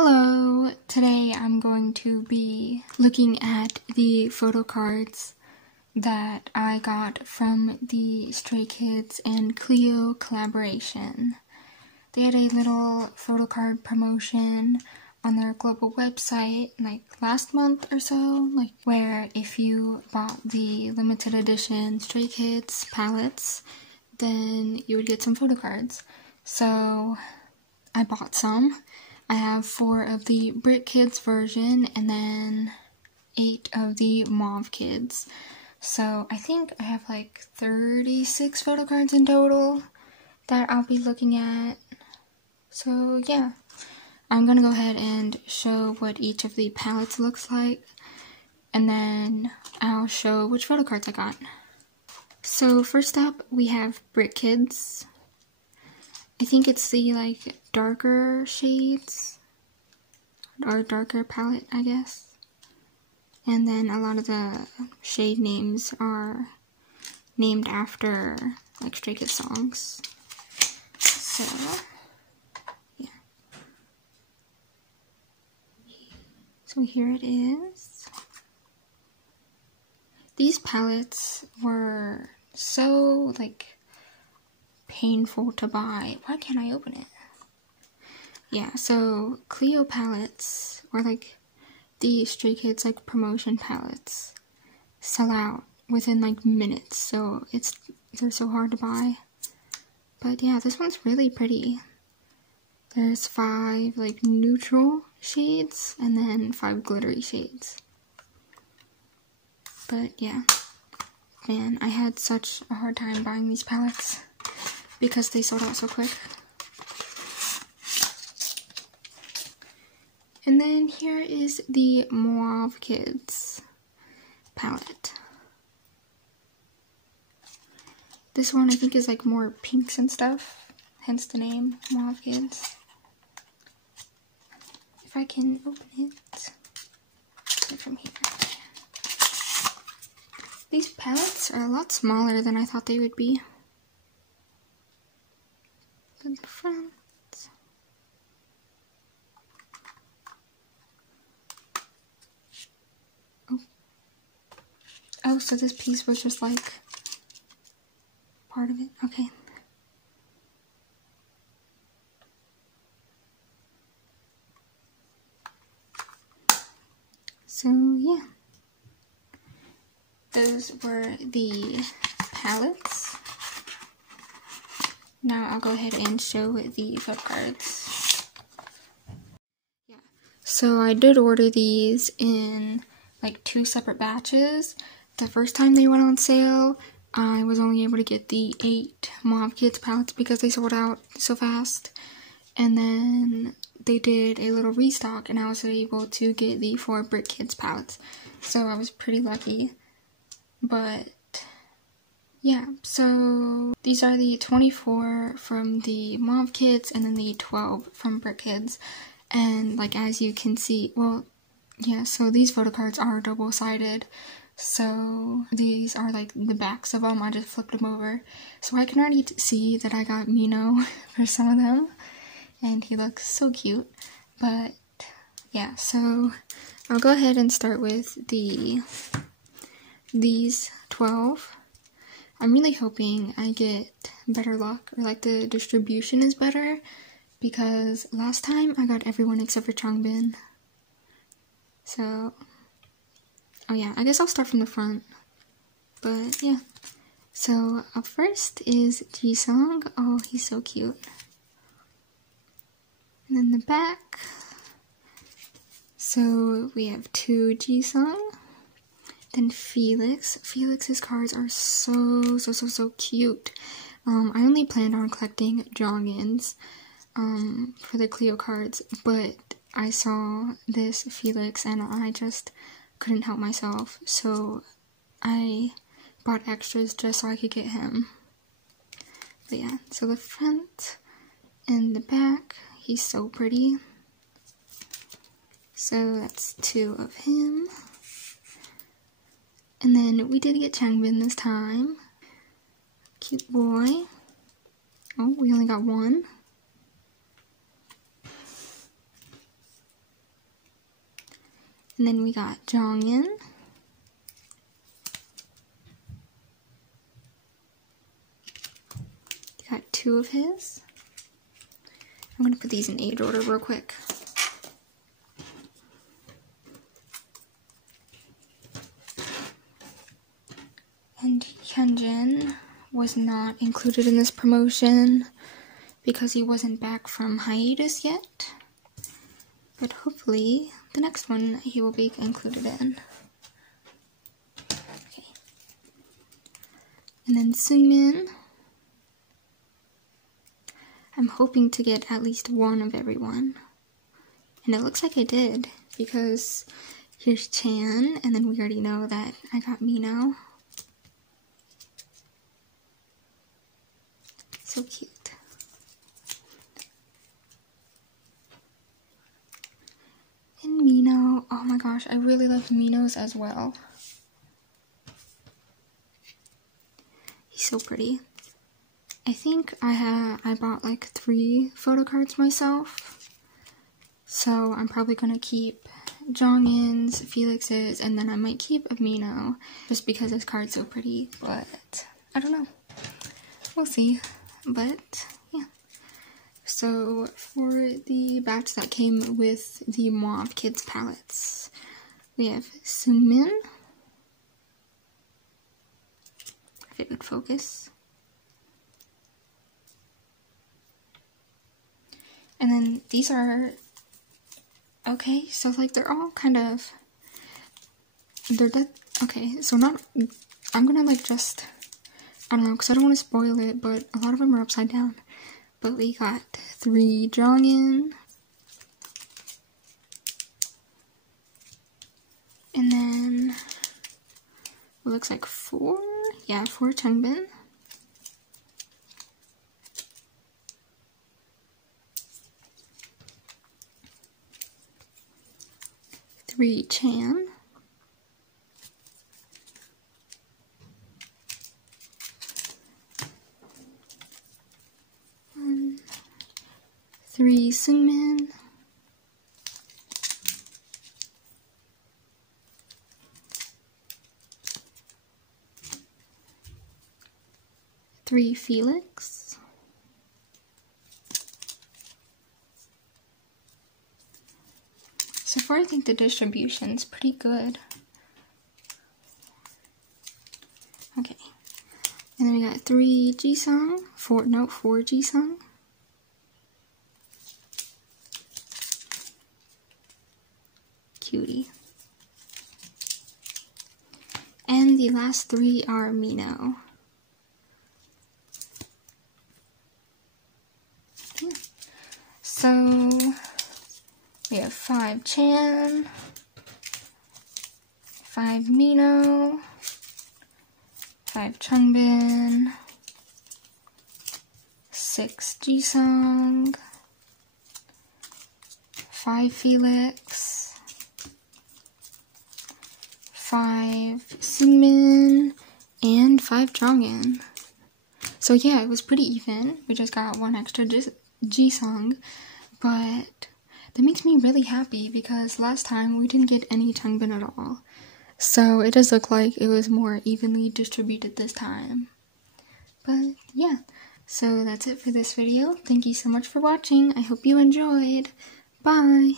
Hello! Today I'm going to be looking at the photo cards that I got from the Stray Kids and Clio collaboration. They had a little photo card promotion on their global website like last month or so, where if you bought the limited edition Stray Kids palettes, then you would get some photo cards. So I bought some. I have 4 of the Brick Kids version and then 8 of the Mauve Kids. So I think I have like 36 photo cards in total that I'll be looking at. So yeah, I'm gonna go ahead and show what each of the palettes looks like, and then I'll show which photo cards I got. So first up, we have Brick Kids. I think it's the darker shades, or darker palette, I guess. And then a lot of the shade names are named after Stray Kids songs. So yeah. So here it is. These palettes were so painful to buy. Why can't I open it? Yeah, so Clio palettes, or the Stray Kids promotion palettes, sell out within minutes, so they're so hard to buy. But yeah, this one's really pretty. There's 5 neutral shades and then 5 glittery shades. But yeah, man, I had such a hard time buying these palettes because they sold out so quick. And then here is the Mauve Kids palette. This one I think is more pinks and stuff, hence the name Mauve Kids. If I can open it from here. These palettes are a lot smaller than I thought they would be. In the front. Oh, so this piece was just part of it. Okay. So yeah, those were the palettes. Now I'll go ahead and show the photo cards. Yeah, so I did order these in 2 separate batches. The first time they went on sale, I was only able to get the 8 Mauve Kids palettes because they sold out so fast. And then they did a little restock and I was able to get the 4 Brick Kids palettes. So I was pretty lucky. But yeah, so these are the 24 from the Mauve Kids and then the 12 from Brick Kids. And as you can see, well, yeah, so these photo cards are double-sided. So these are the backs of them. I just flipped them over. So I can already see that I got Mino for some of them. And he looks so cute. But yeah, so I'll go ahead and start with these 12. I'm really hoping I get better luck, or the distribution is better, because last time I got everyone except for Jeongin. So, oh yeah, I guess I'll start from the front. But yeah, so up first is Jisung. Oh, he's so cute. And then the back. So we have 2 Jisung. Then Felix. Felix's cards are so cute. I only planned on collecting jeongins for the Clio cards, but I saw this Felix and I just couldn't help myself, so I bought extras just so I could get him. But yeah, so the front and the back, he's so pretty. So that's 2 of him. And then we did get Changbin this time. Cute boy. Oh, we only got 1. And then we got jeongin. Got 2 of his. I'm gonna put these in age order real quick. And Hyunjin was not included in this promotion because he wasn't back from hiatus yet. But hopefully the next one he will be included in. Okay. And then Seungmin. I'm hoping to get at least one of everyone. And it looks like I did, because here's Chan, and then we already know that I got Mino. So cute. And Mino, oh my gosh, I really love Mino's as well. He's so pretty. I think I bought like 3 photo cards myself, so I'm probably gonna keep Jeongin's, Felix's, and then I might keep Amino just because this card's so pretty, but I don't know. We'll see. But yeah. So for the batch that came with the Mauve Kids palettes, we have Seungmin. If it would focus. And then these are, okay, so like they're all kind of, okay, so not, I'm gonna like just, I don't know, because I don't want to spoil it, but a lot of them are upside down. But we got 3 jeongin, and then it looks like 4 changbin. Three Chan, 3 Seungmin, 3 Felix, so far I think the distribution's pretty good. Okay, and then we got 3 Jisung, 4 Jisung. Cutie. And the last 3 are Mino. Yeah. So we have 5 Chan, 5 Mino, 5 Changbin, 6 Jisung, 5 Felix, 5 Seungmin, and 5 jeongin. So yeah, it was pretty even. We just got 1 extra Jisung, but that makes me really happy because last time we didn't get any changbin at all. So it does look like it was more evenly distributed this time. But yeah, so that's it for this video. Thank you so much for watching. I hope you enjoyed. Bye!